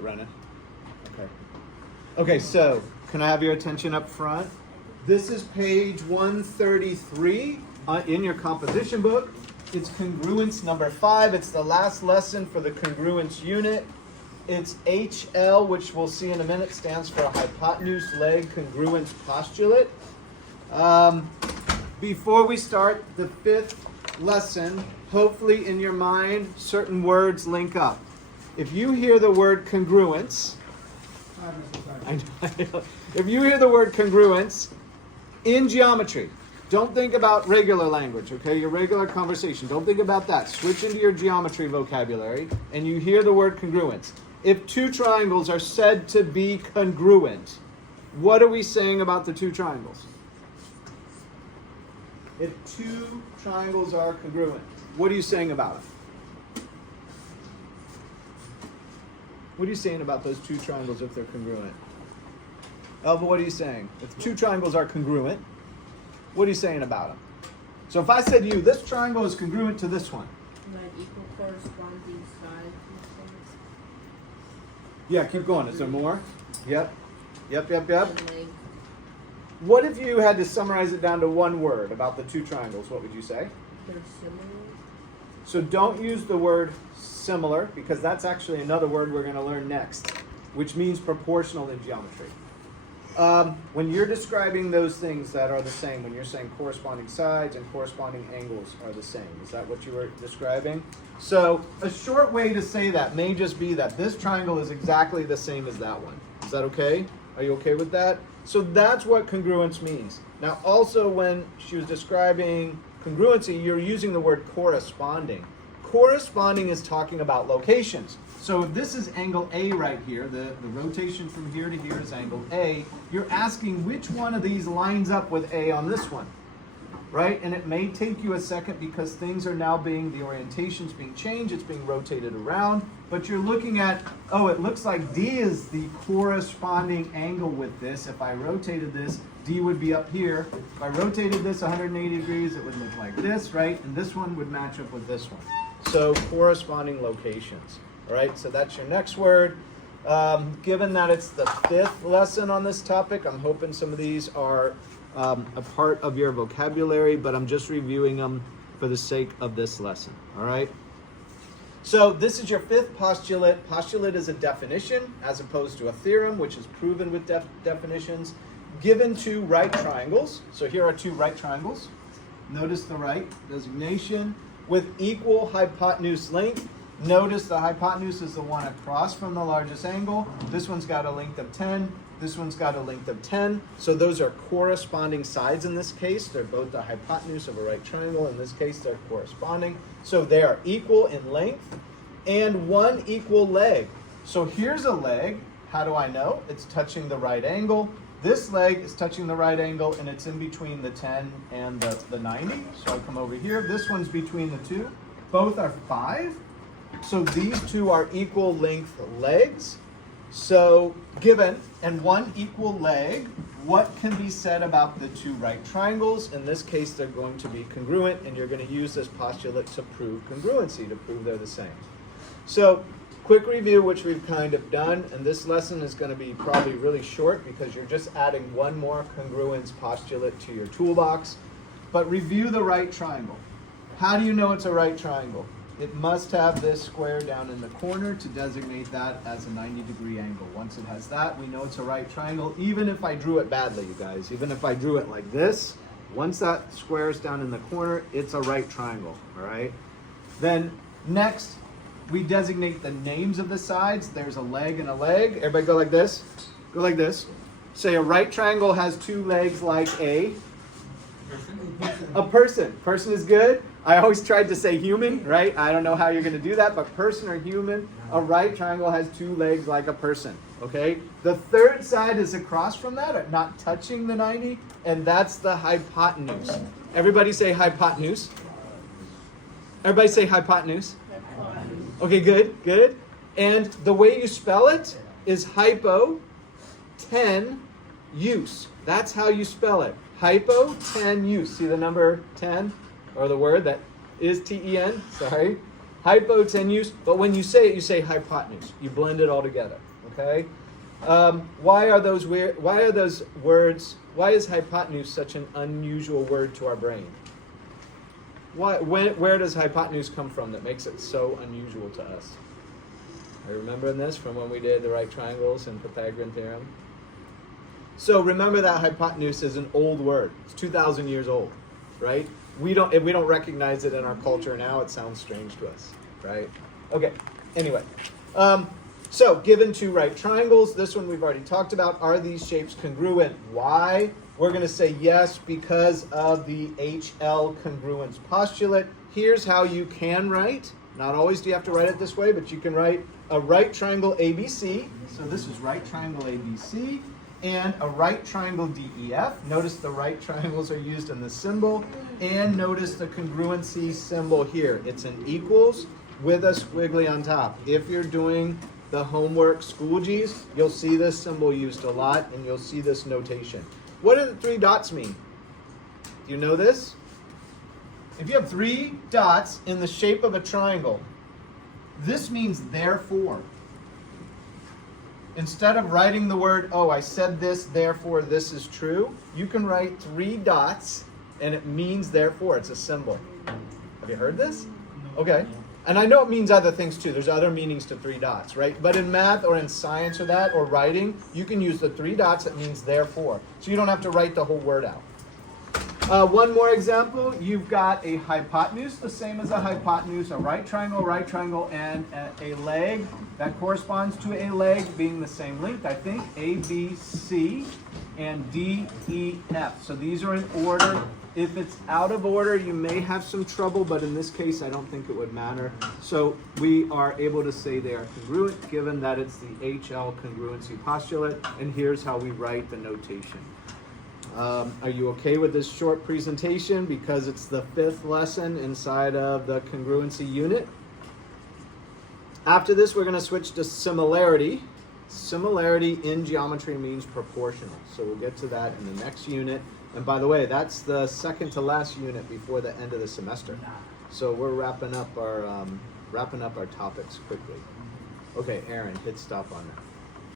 it running? Okay. Okay, so can I have your attention up front? This is page 133 in your composition book. It's Congruence number 5. It's the last lesson for the Congruence unit. It's HL, which we'll see in a minute, stands for hypotenuse leg congruence postulate. Before we start the 5th lesson, hopefully in your mind, certain words link up. If you hear the word congruence, if you hear the word congruence in geometry, don't think about regular language, okay? Your regular conversation. Don't think about that. Switch into your geometry vocabulary, and you hear the word congruence. If two triangles are said to be congruent, what are we saying about the two triangles? If two triangles are congruent, what are you saying about them? What are you saying about those two triangles if they're congruent? Elva, what are you saying? If two triangles are congruent, what are you saying about them? So if I said to you, this triangle is congruent to this one. Like equal corresponding sides. Yeah, keep going. Is there more? Yep. What if you had to summarize it down to one word about the two triangles? What would you say? They're similar. So don't use the word similar, because that's actually another word we're going to learn next, which means proportional in geometry. When you're describing those things that are the same, when you're saying corresponding sides and corresponding angles are the same, is that what you were describing? So a short way to say that may just be that this triangle is exactly the same as that one. Is that okay? Are you okay with that? So that's what congruence means. Now also when she was describing congruency, you're using the word corresponding. Corresponding is talking about locations. So if this is angle A right here, the rotation from here to here is angle A, you're asking which one of these lines up with A on this one, right? And it may take you a second because things are now the orientation's being changed, it's being rotated around, but you're looking at, oh, it looks like D is the corresponding angle with this. If I rotated this, D would be up here. If I rotated this 180 degrees, it would look like this, right? And this one would match up with this one. So corresponding locations. All right, so that's your next word. Given that it's the 5th lesson on this topic, I'm hoping some of these are a part of your vocabulary, but I'm just reviewing them for the sake of this lesson. All right. So this is your 5th postulate. Postulate is a definition as opposed to a theorem, which is proven with definitions. Given two right triangles. So here are two right triangles. Notice the right designation with equal hypotenuse length. Notice the hypotenuse is the one across from the largest angle. This one's got a length of 10. This one's got a length of 10. So those are corresponding sides in this case. They're both the hypotenuse of a right triangle. In this case, they're corresponding. So they are equal in length and one equal leg. So here's a leg. How do I know? It's touching the right angle. This leg is touching the right angle, and it's in between the 10 and the 90. So I come over here. This one's between the two. Both are 5. So these two are equal length legs. So given and one equal leg, what can be said about the two right triangles? In this case, they're going to be congruent, and you're going to use this postulate to prove congruency, to prove they're the same. So quick review, which we've kind of done, and this lesson is going to be probably really short because you're just adding one more congruence postulate to your toolbox. But review the right triangle. How do you know it's a right triangle? It must have this square down in the corner to designate that as a 90-degree angle. Once it has that, we know it's a right triangle, even if I drew it badly, you guys. Even if I drew it like this, once that square is down in the corner, it's a right triangle, all right? Then next, we designate the names of the sides. There's a leg and a leg. Everybody go like this. Go like this. Say a right triangle has two legs like a person. Person is good. I always tried to say human, right? I don't know how you're going to do that, but person or human, a right triangle has two legs like a person, okay? The third side is across from that, not touching the 90, and that's the hypotenuse. Everybody say hypotenuse. Everybody say hypotenuse. Okay, good. And the way you spell it is hypo 10 use. That's how you spell it. Hypo 10 use. See the number 10? Or the word that is T-E-N, sorry. Hypotenuse, but when you say it, you say hypotenuse. You blend it all together, okay? Why are those weird? Why are those words? Why is hypotenuse such an unusual word to our brain? Where does hypotenuse come from that makes it so unusual to us? I remember this from when we did the right triangles and Pythagorean theorem. So remember that hypotenuse is an old word. It's 2,000 years old, right? If we don't recognize it in our culture now, it sounds strange to us, right? Okay, anyway. So given two right triangles, this one we've already talked about, are these shapes congruent? Why? We're going to say yes because of the HL congruence postulate. Here's how you can write. Not always do you have to write it this way, but you can write a right triangle ABC. So this is right triangle ABC. And a right triangle DEF. Notice the right triangles are used in the symbol. And notice the congruency symbol here. It's an equals with a squiggly on top. If you're doing the homework schoolgies, you'll see this symbol used a lot, and you'll see this notation. What do the three dots mean? Do you know this? If you have three dots in the shape of a triangle, this means therefore. Instead of writing the word, oh, I said this, therefore this is true, you can write three dots, and it means therefore. It's a symbol. Have you heard this? Okay. And I know it means other things too. There's other meanings to three dots, right? But in math or in science or writing, you can use the three dots. It means therefore. So you don't have to write the whole word out. One more example. You've got a hypotenuse, the same as a hypotenuse, a right triangle, and a leg. That corresponds to a leg being the same length, I think. A, B, C, and D, E, F. So these are in order. If it's out of order, you may have some trouble, but in this case, I don't think it would matter. So we are able to say they are congruent, given that it's the HL congruency postulate, and here's how we write the notation. Are you okay with this short presentation because it's the 5th lesson inside of the congruency unit? After this, we're going to switch to similarity. Similarity in geometry means proportional. So we'll get to that in the next unit. And by the way, that's the second to last unit before the end of the semester. So we're wrapping up our topics quickly. Okay, Aaron, hit stop on that.